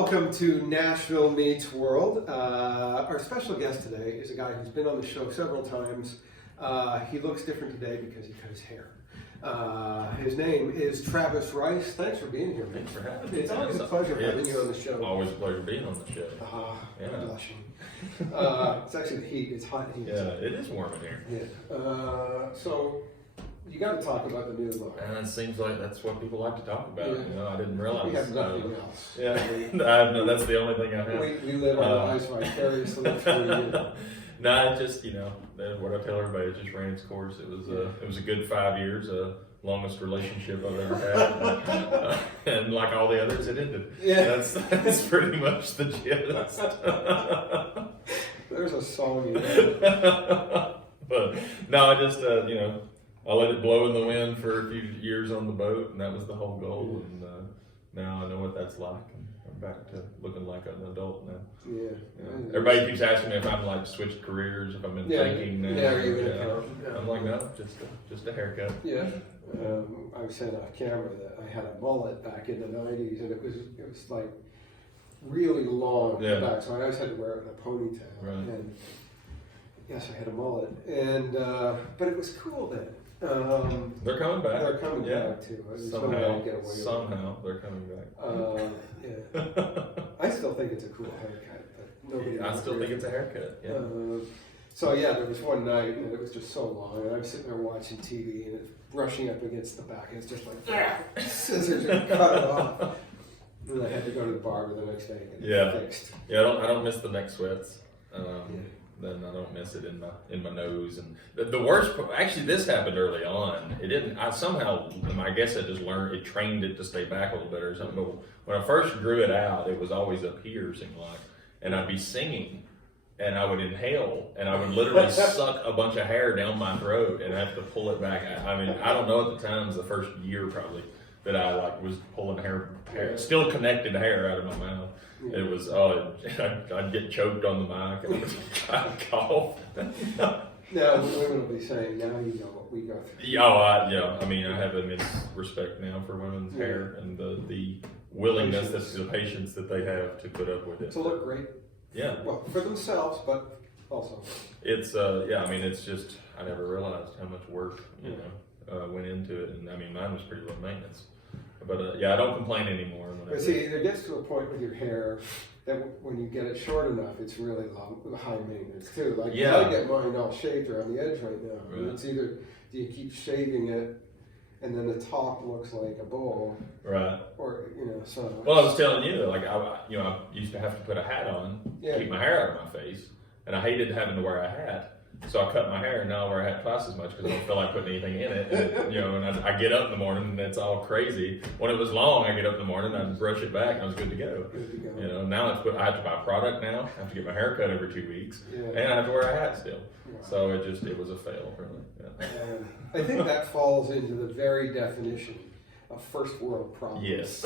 welcome to Nashville Meets World. Our special guest today is a guy who's been on the show several times. He looks different today because he cut his hair. His name is Travis Rice. Thanks for being here, man. Thanks for having me. It's always a pleasure having you on the show. Always a pleasure being on the show. Yeah. Yeah. Blushing. It's actually the heat. It's hot in here. Yeah, it is warm in here. Yeah. So you got to talk about the new look. And it seems like that's what people like to talk about. Yeah. You know, I didn't realize. We have nothing else. Yeah, no, that's the only thing I have. We live our lives vicariously through you. No, just what I tell everybody, it just ran its course. It was a good 5 years, longest relationship I've ever had, and like all the others, it ended. Yeah, that's pretty much the gist. There's a song you know. But no, I just I let it blow in the wind for a few years on the boat, and that was the whole goal. And now I know what that's like. I'm back to looking like an adult now. Yeah. Everybody keeps asking me if I'm like switched careers, if I'm in thinking. I'm like, no, just a haircut. Yeah. I was saying off camera that I had a mullet back in the '90s, and it was like really long back, so I always had to wear it in a ponytail. Right. And yes, I had a mullet, and but it was cool then. They're coming back. They're coming back too. There's no way I'll get away with it. Somehow they're coming back. Yeah. I still think it's a cool haircut, but nobody. I still think it's a haircut. Yeah. So yeah, there was one night and it was just so long, and I'm sitting there watching TV and it's brushing up against the back, and it's just like scissors and cut it off. And I had to go to the barber the next day and get it fixed. Yeah, I don't miss the neck sweats. Then I don't miss it in my nose. And the worst, actually, this happened early on. It didn't. I guess I just learned. It trained it to stay back a little bit or something. But when I first grew it out, it was always up here, seemed like, and I'd be singing, and I would inhale, and I would literally suck a bunch of hair down my throat, and have to pull it back. I mean, I don't know at the time. It was the first year probably that I was pulling hair, still connected hair out of my mouth. It was, I'd get choked on the mic and I'd cough. Now, women will be saying, now you know what we go through. I mean, I have immense respect now for women's hair and the willingness, the patience that they have to put up with it. To look great. Yeah. Well, for themselves, but also. It's, I mean, it's just, I never realized how much work, went into it. And I mean, mine was pretty low maintenance. But I don't complain anymore. But see, there gets to a point with your hair that when you get it short enough, it's really high maintenance too. Like you gotta get mine all shaved around the edge right now. Right. It's either do you keep shaving it, and then the top looks like a bowl, right? Or so. Well, I was telling you that I used to have to put a hat on to keep my hair out of my face, and I hated having to wear a hat. So I cut my hair, and now I wear a hat twice as much because I don't feel like putting anything in it. And, and I get up in the morning, and it's all crazy. When it was long, I get up in the morning, I'd brush it back, and I was good to go. Now I have to buy product now. I have to get my hair cut every 2 weeks, and I have to wear a hat still. Wow. So it was a fail, really. Yeah. I think that falls into the very definition of first world problems. Yes.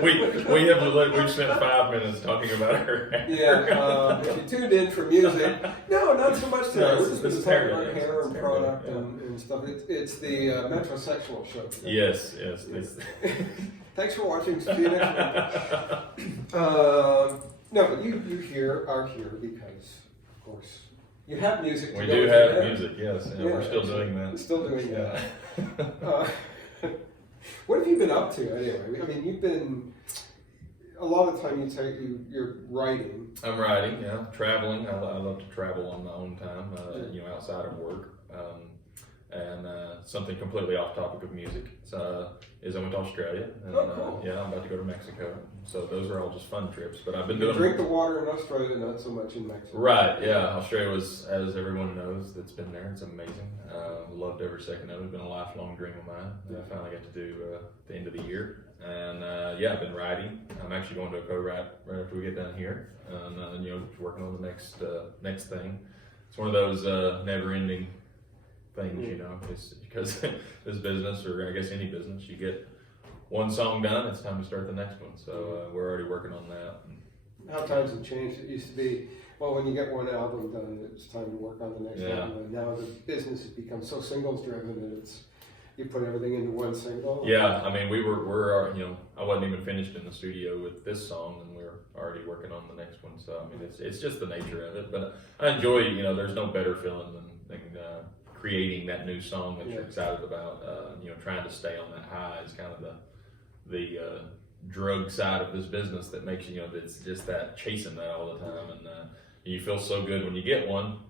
we've spent 5 minutes talking about her hair. Yeah. If you tuned in for music, no, not so much today. No, this is talking about hair and product and stuff. It's the metrosexual show today. Yes. Thanks for watching. See you next week. No, but you are here because, of course, you have music. We do have music. Yes, we're still doing that. Still doing that. What have you been up to anyway? I mean, you've been, a lot of the time you're writing. I'm writing, traveling. I love to travel on my own time, outside of work. And something completely off topic of music is I went to Australia. And, cool. I'm about to go to Mexico. So those are all just fun trips. But I've been you doing. Drink the water in Australia, not so much in Mexico. Right, yeah. Australia was, as everyone knows that's been there, it's amazing. Loved every second of it. It's been a lifelong dream of mine that I finally got to do at the end of the year. And I've been writing. I'm actually going to a co-write right after we get done here. And just working on the next thing. It's one of those never-ending things, it's because this business, or I guess any business, you get one song done, it's time to start the next one. So we're already working on that. How times have changed. It used to be, well, when you get one album done, it's time to work on the next one. And now the business has become so singles driven that it's you put everything into one single. Yeah, I mean, we're you know, I wasn't even finished in the studio with this song, and we're already working on the next one. So I mean, it's just the nature of it. But I enjoy, you know, there's no better feeling than creating that new song that you're excited about. You know, trying to stay on that high is kind of the drug side of this business that makes you know, it's just that chasing that all the time, and you feel so good when you get one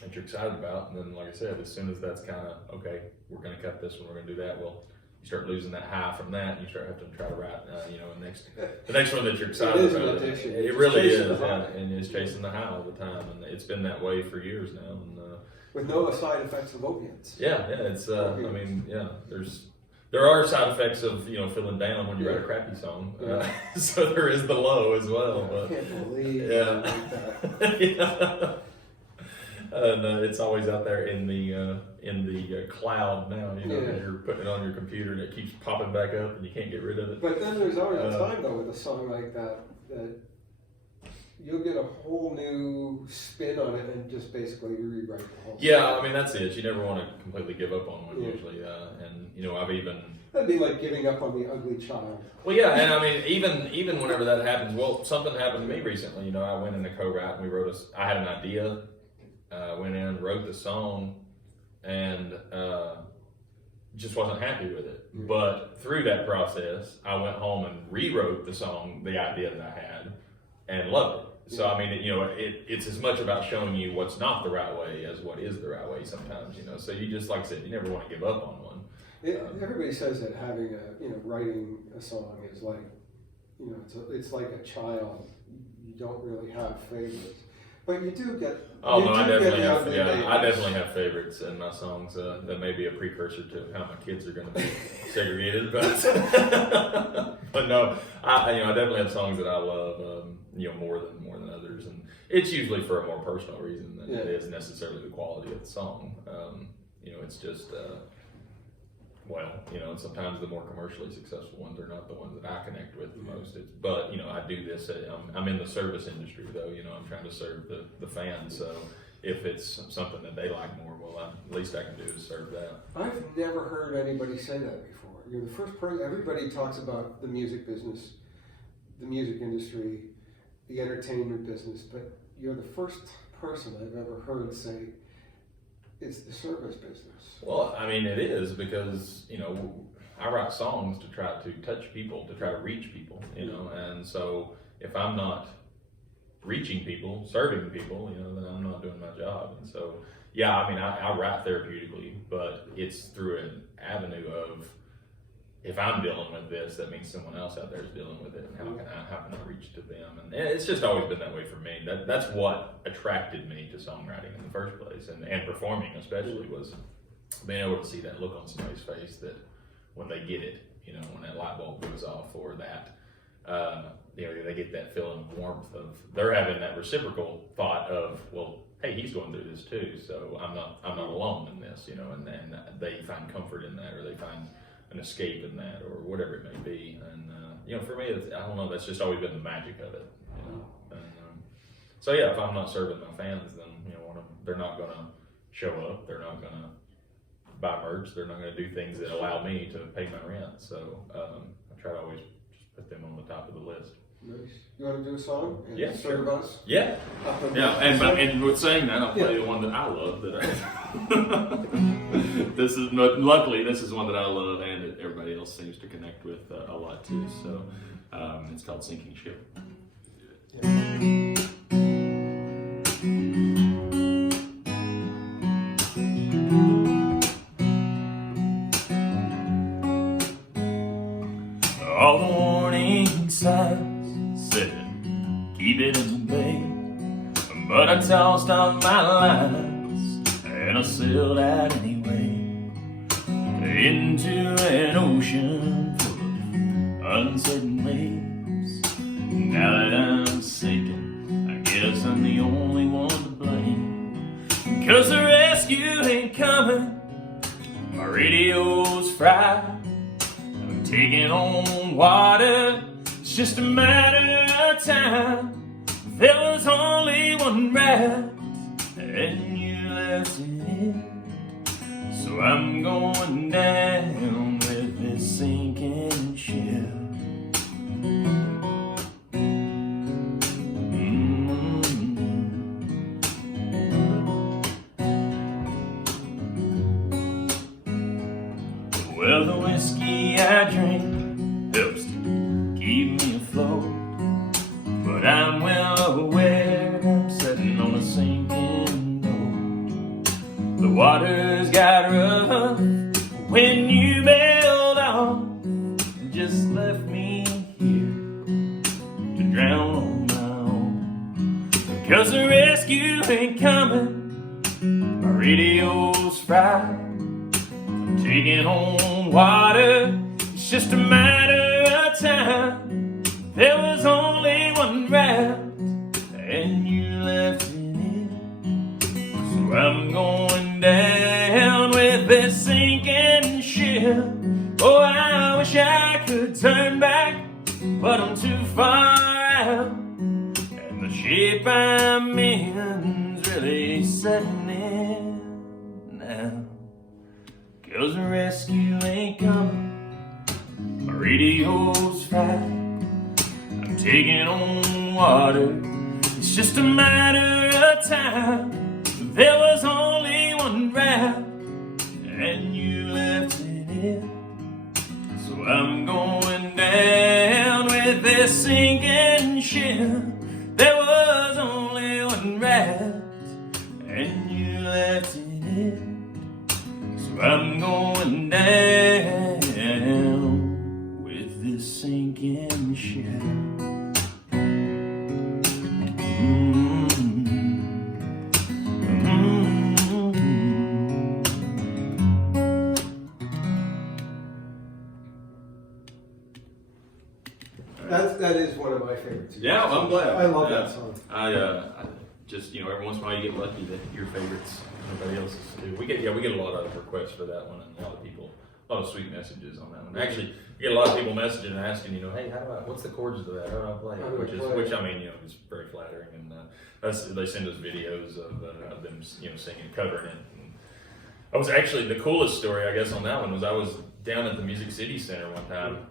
that you're excited about, and then like I said, as soon as that's kind of okay, we're going to cut this one, we're going to do that, well, you start losing that high from that, and you start having to try to write you know, the next one that you're excited about. It really is, and it's chasing the high all the time, and it's been that way for years now, and with no side effects of opiates. Yeah, it's I mean, yeah, there are side effects of, you know, feeling down when you write a crappy song. So there is the low as well. But, I can't believe like that. Yeah. And it's always out there in the cloud now. You know, you're putting it on your computer and it keeps popping back up and you can't get rid of it. But then there's always a time though with a song like that you'll get a whole new spin on it and just basically rewrite the whole song. I mean, that's it. You never want to completely give up on one usually. And, you know, that'd be like giving up on The Ugly Child. Well, yeah, and I mean, even whenever that happens, well, something happened to me recently. You know, I went in a co-write and I had an idea, went in, wrote the song, and just wasn't happy with it. Mm-hmm. But through that process, I went home and rewrote the song, the idea that I had, and loved it. So, I mean, you know, it's as much about showing you what's not the right way as what is the right way sometimes, you know. So you just, like I said, you never want to give up on one. Everybody says that having writing a song is like, you know, it's like a child. You don't really have favorites. But you do get. Oh no, I definitely have favorites in my songs. That may be a precursor to how my kids are going to be segregated, but no, I definitely have songs that I love, you know, more than others, and it's usually for a more personal reason than it is necessarily the quality of the song. You know, it's just. Well, you know, and sometimes the more commercially successful ones are not the ones that I connect with the most. But, you know, I do this, I'm in the service industry though, you know, I'm trying to serve the fans. So if it's something that they like more, well, the least I can do is serve that. I've never heard anybody say that before. You're the first person, everybody talks about the music business, the music industry, the entertainment business, but you're the first person I've ever heard say, it's the service business. Well, I mean, it is because, you know, I write songs to try to touch people, to try to reach people, you know, and so if I'm not reaching people, serving people, you know, then I'm not doing my job. And so, yeah, I mean, I write therapeutically, but it's through an avenue of, if I'm dealing with this, that means someone else out there is dealing with it, and how can I reach to them? And it's just always been that way for me. That's what attracted me to songwriting in the first place, and performing especially, was being able to see that look on somebody's face that when they get it, you know, when that light bulb goes off, or that, you know, they get that feeling of warmth of, they're having that reciprocal thought of, well, hey, he's going through this too, so I'm not alone in this, you know, and they find comfort in that, or they find an escape in that, or whatever it may be. And you know, for me, I don't know, that's just always been the magic of it, you know. And so yeah, if I'm not serving my fans, then, you know, they're not going to show up, they're not going to buy merch, they're not going to do things that allow me to pay my rent. So I try to always just put them on the top of the list. Nice. You want to do a song and serve sure. us? Yeah. And with saying that, I'll play the one that I love. Luckily, this is one that I love, and that everybody else seems to connect with a lot too. So it's called "Sinking Ship." All the warning signs said, keep it in the bay, but I tossed off my lines and I sailed out anyway into an ocean full of uncertain waves. Now that I'm sinking, I guess I'm the only one to blame, 'cause the rescue ain't coming, my radio's fried, I'm taking on water, it's just a matter of time. There was only one raft, and you left it in, so I'm going down. waters got rough when you bailed off and just left me here to drown on my own. Because the rescue ain't coming, my radio's fried. I'm taking on water, it's just a matter of time. There was only one raft, and you left it in. So I'm going down with this sinking ship. Oh, I wish I could turn back, but I'm too far out. And the ship I'm in's really setting in now. 'Cause the rescue ain't coming, my radio's fried. I'm taking on water, it's just a matter of time. There was only one raft, and you left it in. So I'm going down with this sinking ship. There was only one raft, and you left it in. So I'm going down with this sinking ship. That is one of my favorites. Yeah, I'm glad. I love that song. I just, every once in a while you get lucky that your favorites, nobody else's too. We get a lot of requests for that one, and a lot of sweet messages on that one. Actually, we get a lot of people messaging and asking, hey, what's the chords to that? How do I play it? Which I mean, is very flattering, and they send us videos of them, singing, covering it. And I was actually, the coolest story, I guess, on that one was I was down at the Music City Center one time.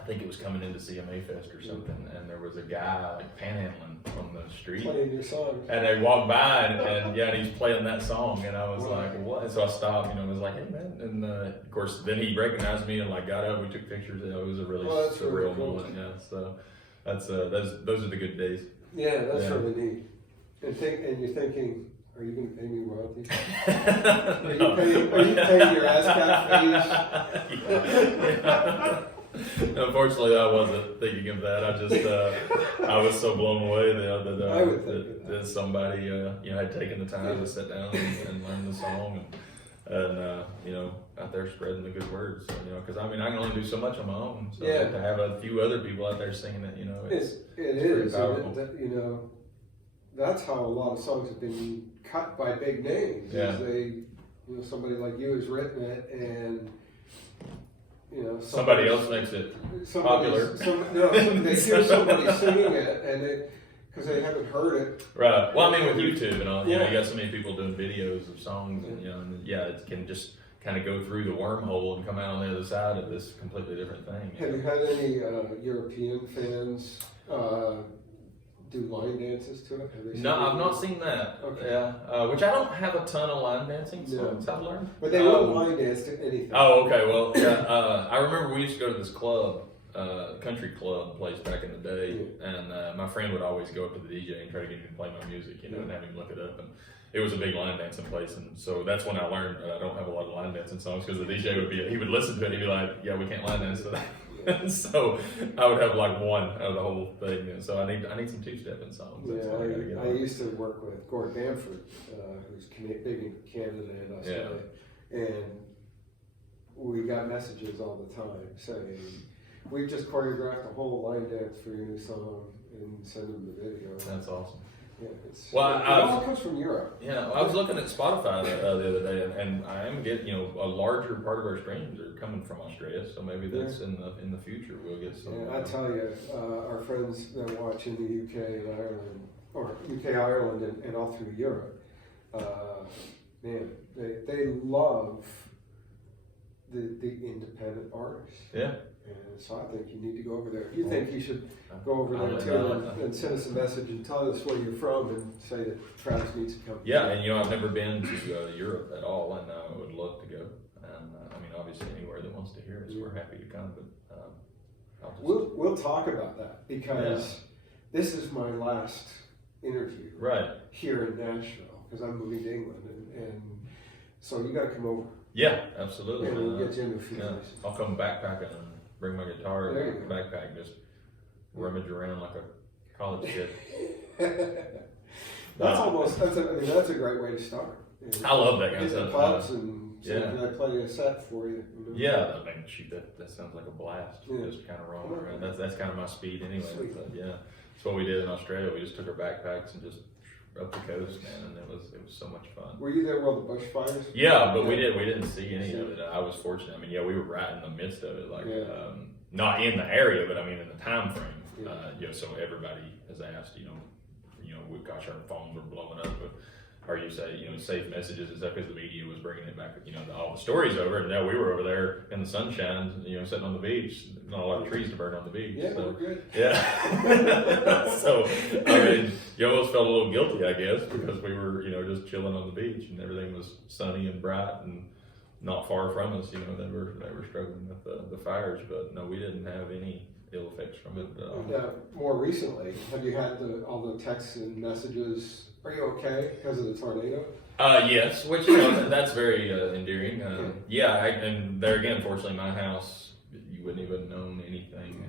I think it was coming into CMA Fest or something, and there was a guy like panhandling on the street. Playing your song. And they walked by, and he's playing that song, and I was like, what? And so I stopped, was like, hey man, and of course then he recognized me and like got up, we took pictures. It was a really surreal moment. Yeah, so those are the good days. Yeah, that's really neat. And you're thinking, are you going to pay me royalties? Are you paying your ASCAP fees? Yeah. Unfortunately, I wasn't thinking of that. I just, I was so blown away that somebody, had taken the time to sit down and learn the song and out there spreading the good words. Because I can only do so much on my own. So to have a few other people out there singing it, it's pretty powerful. That's how a lot of songs have been cut by big names. Yeah. Somebody like you has written it and. Somebody else makes it popular. They hear somebody singing it, and because they haven't heard it. Right. Well, with YouTube and all, you got so many people doing videos of songs, and it can just kind of go through the wormhole and come out on the other side of this completely different thing. Have you had any European fans do line dances to it? No, I've not seen that. Okay. Yeah, which I don't have a ton of line dancing songs I've learned. But they won't line dance to anything. Oh, okay. Well, I remember we used to go to this club, country club place back in the day, and my friend would always go up to the DJ and try to get me to play my music, and have him look it up. And it was a big line dancing place, and so that's when I learned I don't have a lot of line dancing songs because the DJ would listen to it and he'd be like, yeah, we can't line dance to that. And so I would have like one out of the whole thing, and so I need some two-stepping songs. Yeah, I used to work with Gord Bamford, who's big in Canada and Australia, and we got messages all the time saying, "We just choreographed a whole line dance for your new song," and send them the video. That's awesome. Yeah, it all comes from Europe. Yeah, I was looking at Spotify the other day, and I am getting, a larger part of our streams are coming from Australia, so maybe that's in the future we'll get some. Yeah, I tell you, our friends that watch in the UK and Ireland, or UK, Ireland, and all through Europe, man, they love the independent artists. Yeah. And so I think you need to go over there. If you think you should go over there too and send us a message and tell us where you're from and say that Travis needs to come. Yeah, and I've never been to Europe at all, and I would love to go. And obviously anywhere that wants to hear us, we're happy to come. But we'll talk about that because this is my last interview right here in Nashville because I'm moving to England and So you got to come over. Yeah, absolutely. And we'll get you into a few places. I'll come backpacking and bring my guitar There and you go. backpack and just rummage around like a college kid. That's a great way to start. I love that kind of Get the stuff. pubs and say, yeah. can I play a set for you? Yeah, I mean, shoot, that sounds like a blast. Yeah. Just kind of roaming around. That's kind of my speed anyway. Sweet. But yeah, that's what we did in Australia. We just took our backpacks and just up the coast, man, and it was so much fun. Were you there while the bushfires? Yeah, but we didn't see any of it. I was fortunate. I mean, yeah, we were right in the midst of it, like not in the area, but I mean in the time frame. Yeah. So everybody has asked, gosh, our phones were blowing up, but or you say, safe messages and stuff because the media was bringing it back, all the stories over. And now we were over there in the sunshine, sitting on the beach, not a lot of trees to burn on the beach. Yeah, so, we're good. Yeah. So, I mean, you almost felt a little guilty, I guess, because we were, just chilling on the beach and everything was sunny and bright and not far from us, they were struggling with the fires. But no, we didn't have any ill effects from it. More recently, have you had all the texts and messages? Are you okay because of the tornado? Yes, which that's very endearing. And there again, fortunately, my house, you wouldn't even known anything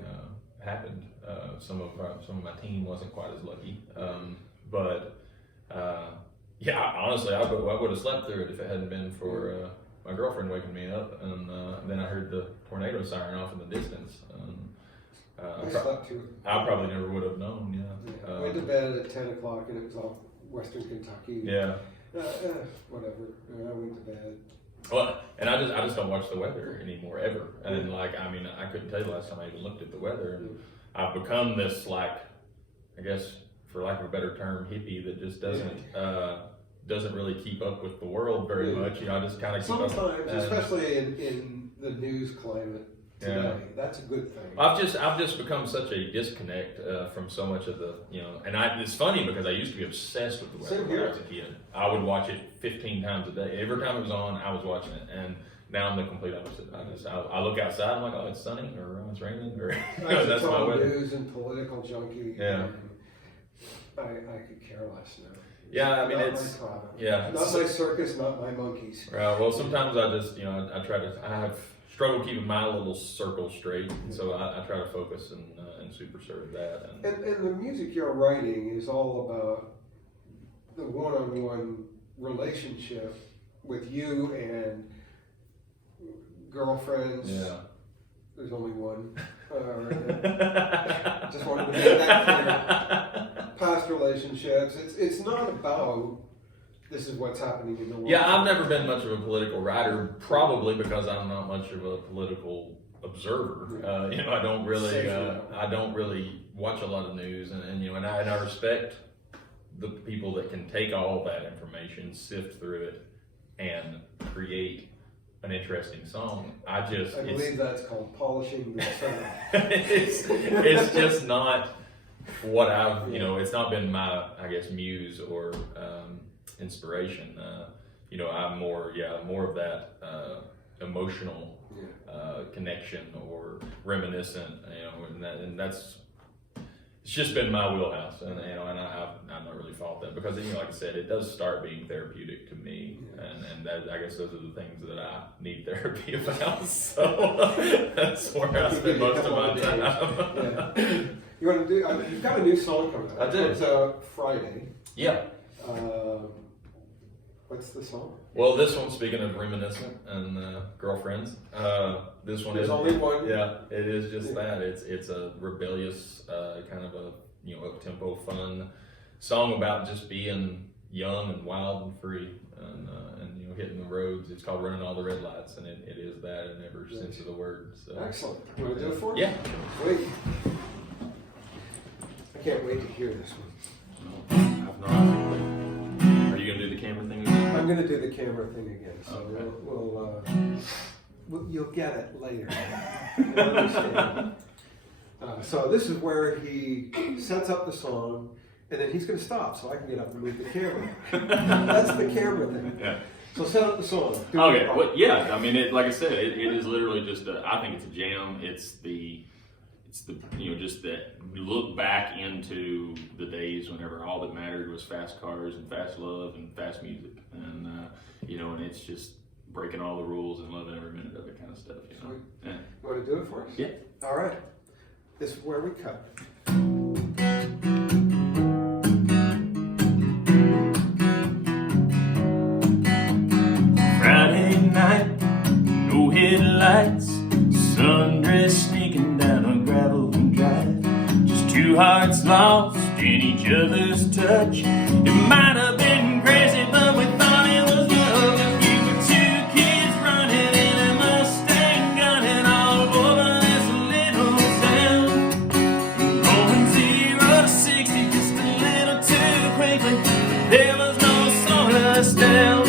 happened. Some of my team wasn't quite as lucky, honestly, I would have slept through it if it hadn't been for my girlfriend waking me up, and then I heard the tornado siren off in the distance. I slept through it. I probably never would have known. I went to bed at 10 o'clock and it was off Western Kentucky. Yeah. Whatever. I went to bed. Well, and I just don't watch the weather anymore ever. And I couldn't tell you the last time I even looked at the weather. And I've become this I guess for lack of a better term, hippie that just doesn't really keep up with the world very much. I just kind of keep up. Sometimes, especially in the news climate today, that's a good thing. I've just become such a disconnect from so much of the it's funny because I used to be obsessed with the weather when I was a kid. I would watch it 15 times a day. Every time it was on, I was watching it, and now I'm the complete opposite. I look outside, I'm like, oh, it's sunny or it's raining, or that's my weather. News and political junkie. Yeah. I could care less now. Yeah, I mean not it's my product. yeah. Not my circus, not my monkeys. Well, sometimes I just I have struggled keeping my little circle straight, and so I try to focus and super serve that. And the music you're writing is all about the one-on-one relationship with you and girlfriends. Yeah. There's only one. Just wanted to make that clear. Past relationships. It's not about this is what's happening in the world. Yeah, I've never been much of a political writer, probably because I'm not much of a political observer. I don't really watch a lot of news, and I respect the people that can take all that information, sift through it, and create an interesting song. I believe that's called polishing the sound. it's just not what I've it's not been my muse or inspiration. I'm more of that emotional connection or reminiscent, and that's it's just been my wheelhouse, and I've not really fought that because like I said, it does start being therapeutic to me, and that I guess those are the things that I need therapy about. So that's where I spend most of my time. You want to do? You've got a new song coming out. I do. It's Friday. Yeah. What's the song? Well, this one, speaking of reminiscent and girlfriends, this one There's is only one. Yeah, it is just that. It's a rebellious kind of a up tempo fun song about just being young and wild and free and hitting the roads. It's called Running All the Red Lights, and it is that in every sense of the word. So. Excellent. You want to do it for us? Yeah. Wait. I can't wait to hear this one. I've not. Are you gonna do the camera thing again? I'm going to do the camera thing again, so okay. you'll get it later. You'll understand. So this is where he sets up the song, and then he's going to stop, so I can get up and move the camera. That's the camera thing. Yeah. So set up the song. Okay. Well, yeah. I mean, like I said, it is literally just. I think it's a jam. It's it's the, just that look back into the days whenever all that mattered was fast cars and fast love and fast music, and and it's just breaking all the rules and loving every minute of it kind of stuff. Yeah. You want to do it for us? Yeah. All right. This is where we cut. Friday night, no headlights, sundress sneaking down a gravel drive. Just two hearts lost in each other's touch. It might have been crazy, but we thought it was love. We were two kids running in a Mustang, gunning all over this little town. Going 0 to 60 just a little too quickly. There was no slowing us down.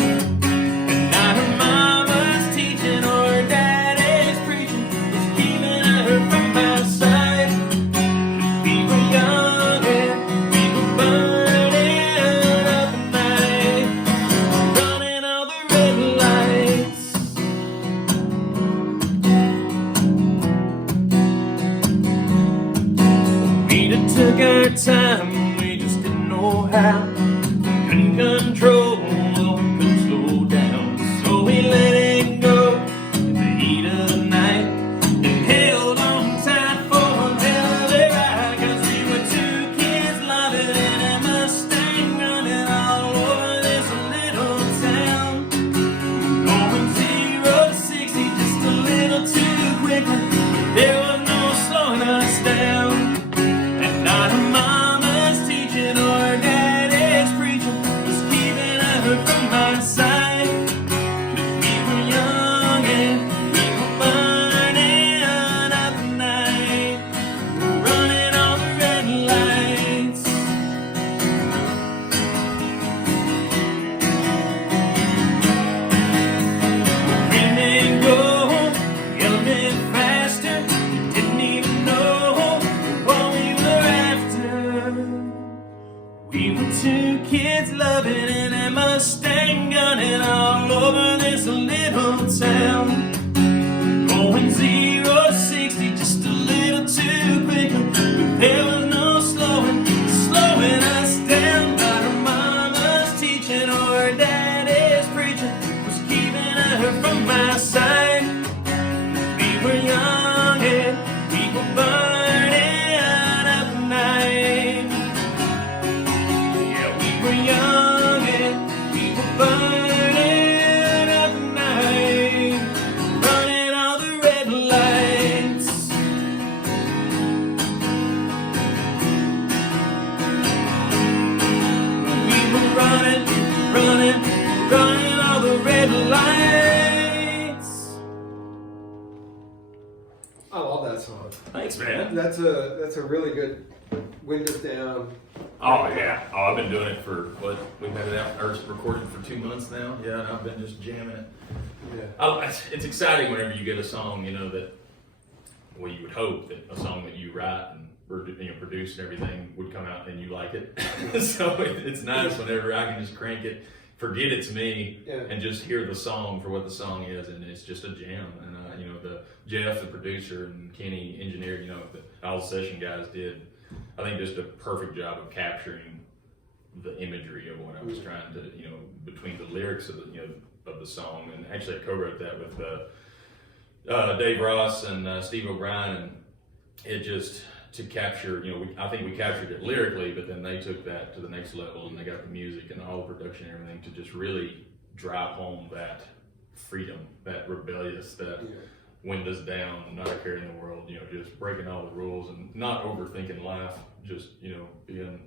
Took our time, we just didn't know how. Couldn't control, we couldn't slow down. So we let it go in the heat of the night and held on tight for another ride. 'Cause we were two kids loving in a Mustang, running all over this little town. Going 0 to 60 just a little too quickly. There was no slowing us down. Not her mama's teaching or daddy's preaching was keeping her from my side. 'Cause we were young and we were burning up the night, running all the red lights. We may go a little bit faster, we didn't even know what we were after. We were two kids loving in a Mustang, gunning all over this little town. Going 0 to 60 just a little too quickly, but there was no slowing us down. Not her mama's teaching or daddy's preaching was keeping her from my side. We were young and we were burning up the night. Yeah, we were young and we were burning up the night, running all the red lights. We were running all the red lights. I love that song. Thanks, man. That's a really good windows down. Oh yeah. Oh, I've been doing it for we've had it out or recorded for 2 months now. Yeah, and I've been just jamming it. Yeah. It's exciting whenever you get a song, that you would hope that a song that you write and produce and everything would come out and you like it. So it's nice whenever I can just crank it, forget it's me, and just hear the song for what the song is, and it's just a jam. And the Jeff, the producer, and Kenny engineered. All the session guys did, I think, just a perfect job of capturing the imagery of what I was trying to, between the lyrics of the song. And actually, I co-wrote that with Dave Ross and Steve O'Brien, and it just to capture, I think we captured it lyrically, but then they took that to the next level, and they got the music and all the production and everything to just really drive home that freedom, that rebellious, that windows down, not a care in the world, just breaking all the rules and not overthinking life, just, being,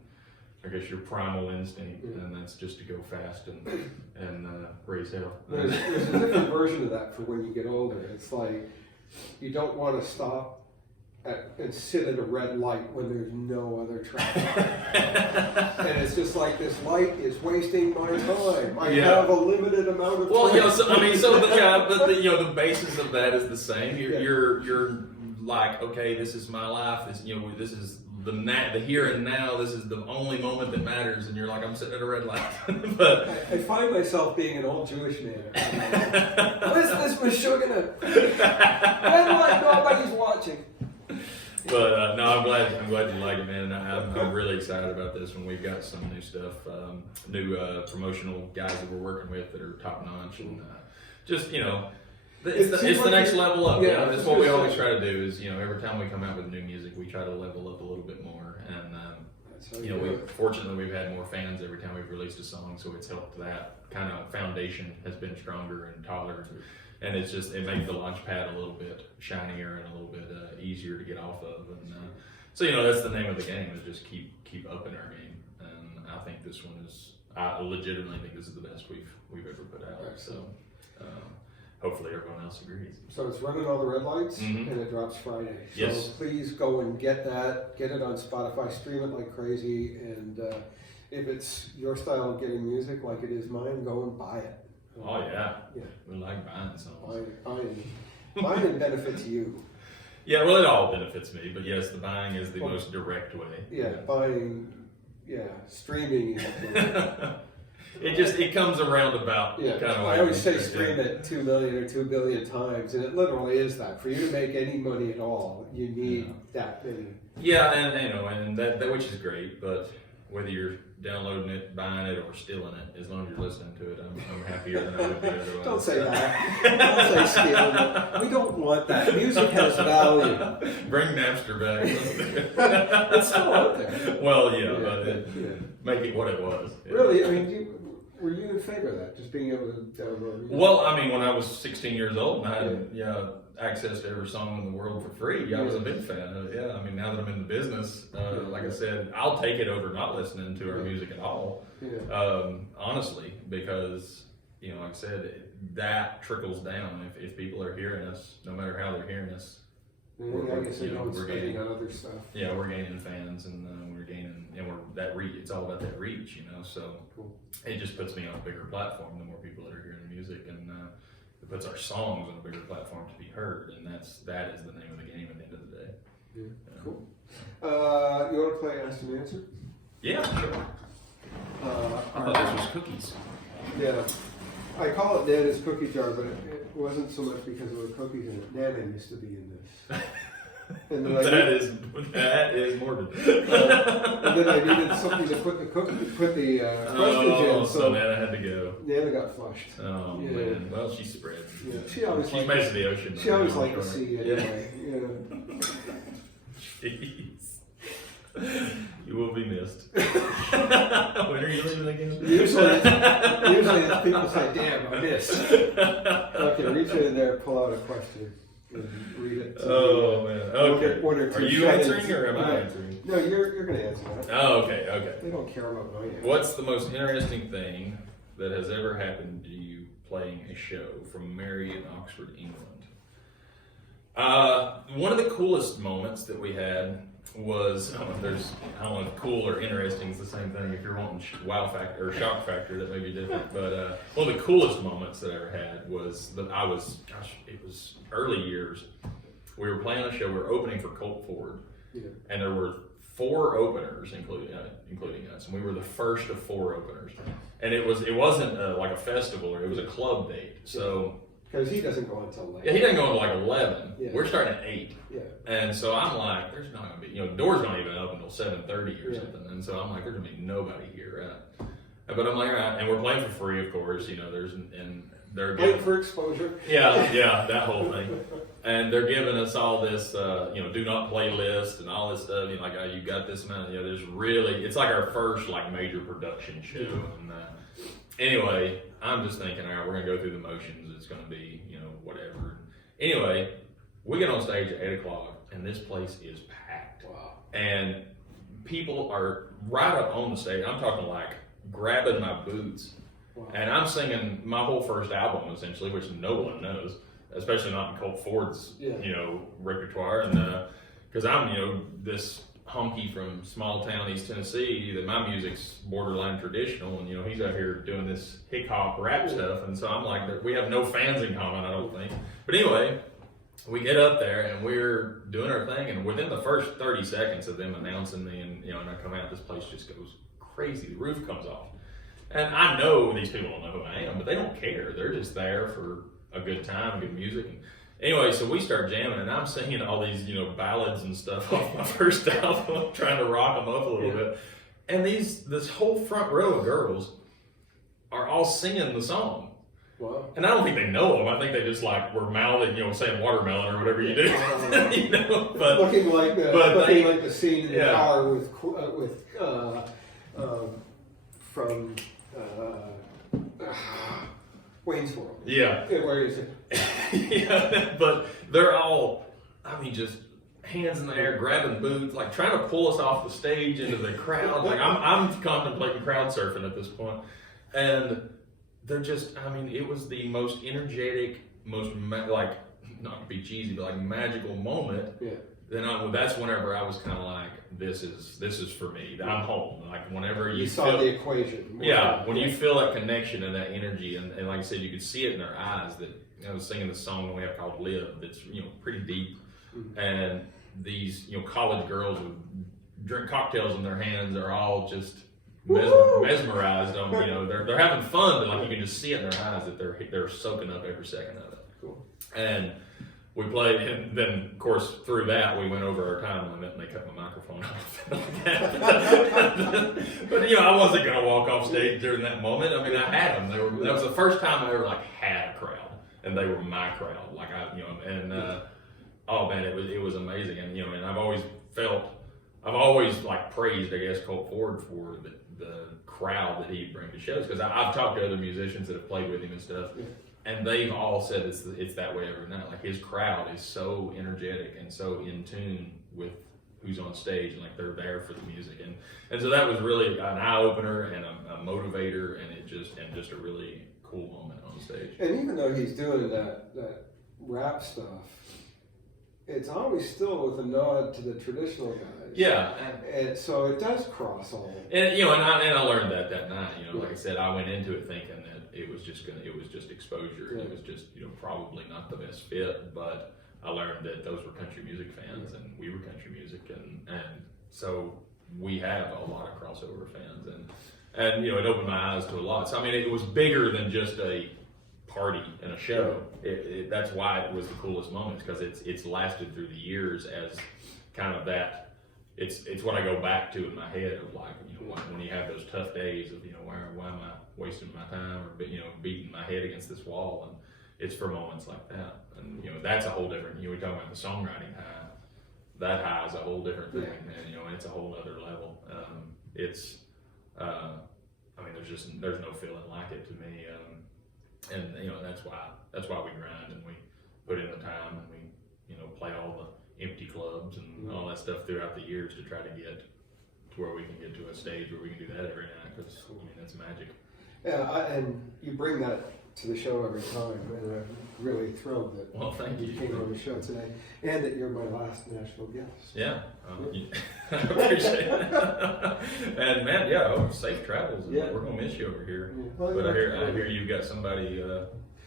I guess, your primal instinct, and that's just to go fast and raise hell. There's a different version of that for when you get older. It's like you don't want to stop and sit at a red light when there's no other traffic. And it's just like, this light is wasting my time. I have a limited amount of time. Well, the basis of that is the same. You're like, okay, this is my life. This is the here and now. This is the only moment that matters. And you're like, I'm sitting at a red light. But I find myself being an old Jewish man. What's this Meshuggah? Red light, nobody's watching. But no, I'm glad you like it, man. I'm really excited about this one. We've got some new stuff, new promotional guys that we're working with that are top notch, and just it's the next level up. Yeah, That's what we always try to do. Is every time we come out with new music, we try to level up a little bit more. And fortunately we've had more fans every time we've released a song, so it's helped that kind of foundation has been stronger and taller. And it made the launch pad a little bit shinier and a little bit easier to get off of. And so that's the name of the game, is just keep upping our game. And I think this one I legitimately think this is the best we've ever put out. So hopefully everyone else agrees. So it's running all the red lights, Mm-hmm. and it drops Friday. So Yes. please go and get that. Get it on Spotify. Stream it like crazy. And if it's your style of getting music like it is mine, go and buy it. Oh yeah. Yeah. We like buying songs. Buying it benefits you. Yeah, well, it all benefits me, but yes, the buying is the most direct way. Yeah, buying. Yeah, streaming. It comes around about Yeah, kind of. I always say stream it 2 million or 2 billion times, and it literally is that. For you to make any money at all, you need that many. Yeah, and that which is great, but whether you're downloading it, buying it, or stealing it, as long as you're listening to it, I'm happier than I would be otherwise. Don't say that. Don't say stealing it. We don't want that. Music has value. Bring Napster back. It's still out there. Well, but make it what it was. Really, I mean, were you in favor of that? Just being able to download music? Well, I mean, when I was 16 years old and I had access to every song in the world for free, I was a big fan of it. Yeah, I mean, now that I'm in the business, like I said, I'll take it over not listening to our music at all. Yeah. Honestly, because like I said, that trickles down. If people are hearing us, no matter how they're hearing us, I guess they don't we're spending gaining on other stuff. Yeah, we're gaining fans, and we're gaining, and we're that reach. It's all about that reach, So Cool. it just puts me on a bigger platform. The more people that are hearing the music, and it puts our songs on a bigger platform to be heard, and that is the name of the game at the end of the day. Yeah. Cool. You want to play Ask and Answer? Yeah, sure. I thought this was cookies. Yeah. I call it Nana's cookie jar, but it wasn't so much because there were cookies in it. Nana used to be in this. And then That is morbid. and then I needed something to put the questions in. So Nana had to go. Nana got flushed. Oh man. Well, she's spread. Yeah. She's made it to the ocean. She always liked to see anyway. Jeez. You will be missed. When are you leaving again? Usually people say, "Damn, I missed." Okay, reach in there, pull out a question, and read it. Oh man. Okay. One or two are you sentences. answering or am I answering? No, you're going to answer that. Oh, okay. They don't care about my answer. What's the most interesting thing that has ever happened to you playing a show? From Mary in Oxford, England. One of the coolest moments that we had was, I don't know if cool or interesting is the same thing. If you're wanting wow factor or shock factor, that may be different. But one of the coolest moments that I ever had was that it was early years. We were playing a show. We were opening for Colt Ford, and there were 4 openers, including us, and we were the first of 4 openers. And it wasn't like a festival, or it was a club date. So. Because he doesn't go until late. Yeah, he doesn't go until like 11. Yeah. We're starting at 8. Yeah. And so I'm like, there's not going to be, the door's not even open until 7:30 or something. And so I'm like, there's going to be nobody here, right? But I'm like, all right. And we're playing for free, of course. They're Wait for exposure. Yeah, that whole thing. And they're giving us all this, do not play list and all this stuff. Like, oh, you got this amount. It's like our first like major production show. And anyway, I'm just thinking, all right, we're going to go through the motions. It's going to be, whatever. Anyway, we get on stage at 8 o'clock, and this place is packed. Wow. And people are right up on the stage. I'm talking like grabbing my boots. Wow. And I'm singing my whole first album, essentially, which no one knows, especially not in Colt Ford's, repertoire. And because I'm, this honky from small town East Tennessee, that my music's borderline traditional, and he's out here doing this hip hop rap stuff, and so I'm like, we have no fans in common, I don't think. But anyway, we get up there and we're doing our thing, and within the first 30 seconds of them announcing me, and and I come out, this place just goes crazy. The roof comes off, and I know these people don't know who I am, but they don't care. They're just there for a good time, good music. And Anyway, so we start jamming, and I'm singing all these, ballads and stuff off my first album, trying to rock them up a little bit. And this whole front row of girls are all singing the song. Wow. And I don't think they know them. I think they just were mouthing, saying watermelon or whatever you do. But looking like the scene in the car from Wayne's World. Yeah. Where is it? Yeah, but they're all, just hands in the air, grabbing boots, trying to pull us off the stage into the crowd. I'm contemplating crowd surfing at this point. And they're just, it was the most energetic, most, not to be cheesy, but magical moment. Yeah. Then that's whenever I was kind of like, this is for me. I'm home. Whenever you saw feel, the equation. Yeah, when you feel that connection and that energy, and like I said, you could see it in their eyes. That I was singing this song that we have called "Live." That's pretty deep, and these college girls with drink cocktails in their hands are all just mesmerized on. They're having fun, but you can just see it in their eyes that they're soaking up every second of it. Cool. And we played, and then of course through that we went over our time limit, and they cut my microphone off. But I wasn't gonna walk off stage during that moment. I had them. That was the first time I ever had a crowd, and they were my crowd. Oh man, it was amazing. And I've always praised, I guess, Colt Ford for the crowd that he'd bring to shows, because I've talked to other musicians that have played with him and stuff. Yeah. And they've all said it's that way every night. His crowd is so energetic and so in tune with who's on stage, and they're there for the music. And so that was really an eye opener and a motivator, and just a really cool moment on stage. And even though he's doing that rap stuff, it's always still with a nod to the traditional guys. Yeah, and so it does cross all. And I learned that night. Like I said, I went into it thinking that it was just exposure. Yeah. It was just probably not the best fit, but I learned that those were country music fans, and we were country music, and so we have a lot of crossover fans, and it opened my eyes to a lot. So it was bigger than just a party and a show. That's why it was the coolest moments, because it's lasted through the years as kind of that. It's what I go back to in my head of when you have those tough days of why am I wasting my time, or beating my head against this wall, and it's for moments like that. And that's a whole different. We talk about the songwriting high. That high is a whole different thing, and it's a whole other level. There's no feeling like it to me. And that's why we grind, and we put in the time, and we play all the empty clubs and all that stuff throughout the years to try to get to where we can get to a stage where we can do that every night, because that's magic. Yeah, and you bring that to the show every time, and I'm really thrilled that thank you came on the show today, and that you're my last national guest. Yeah, I appreciate it. And man, safe travels. Yeah. We're gonna miss you over here. Yeah. Well, but I hear you've got somebody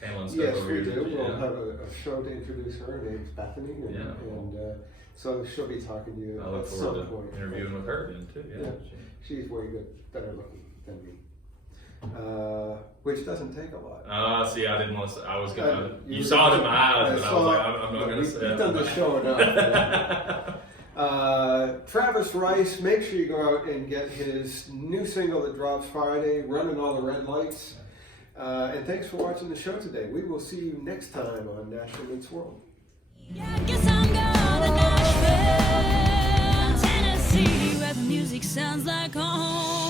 handling stuff yes, over we here. do. We'll have a show to introduce her. Her name's Bethany, and so she'll be talking to you I look at some forward to point. interviewing with her then too. Yeah. She's way better looking than me. Which doesn't take a lot. See, I didn't want to say, I was gonna. You saw it in my eyes, but I was like, I'm not gonna say it. You've done the show enough. Travis Rice, make sure you go out and get his new single that drops Friday, Running All the Red Lights. And thanks for watching the show today. We will see you next time on Nashville Meets World. Yeah, I guess I'm going to Nashville, Tennessee, where the music sounds like home.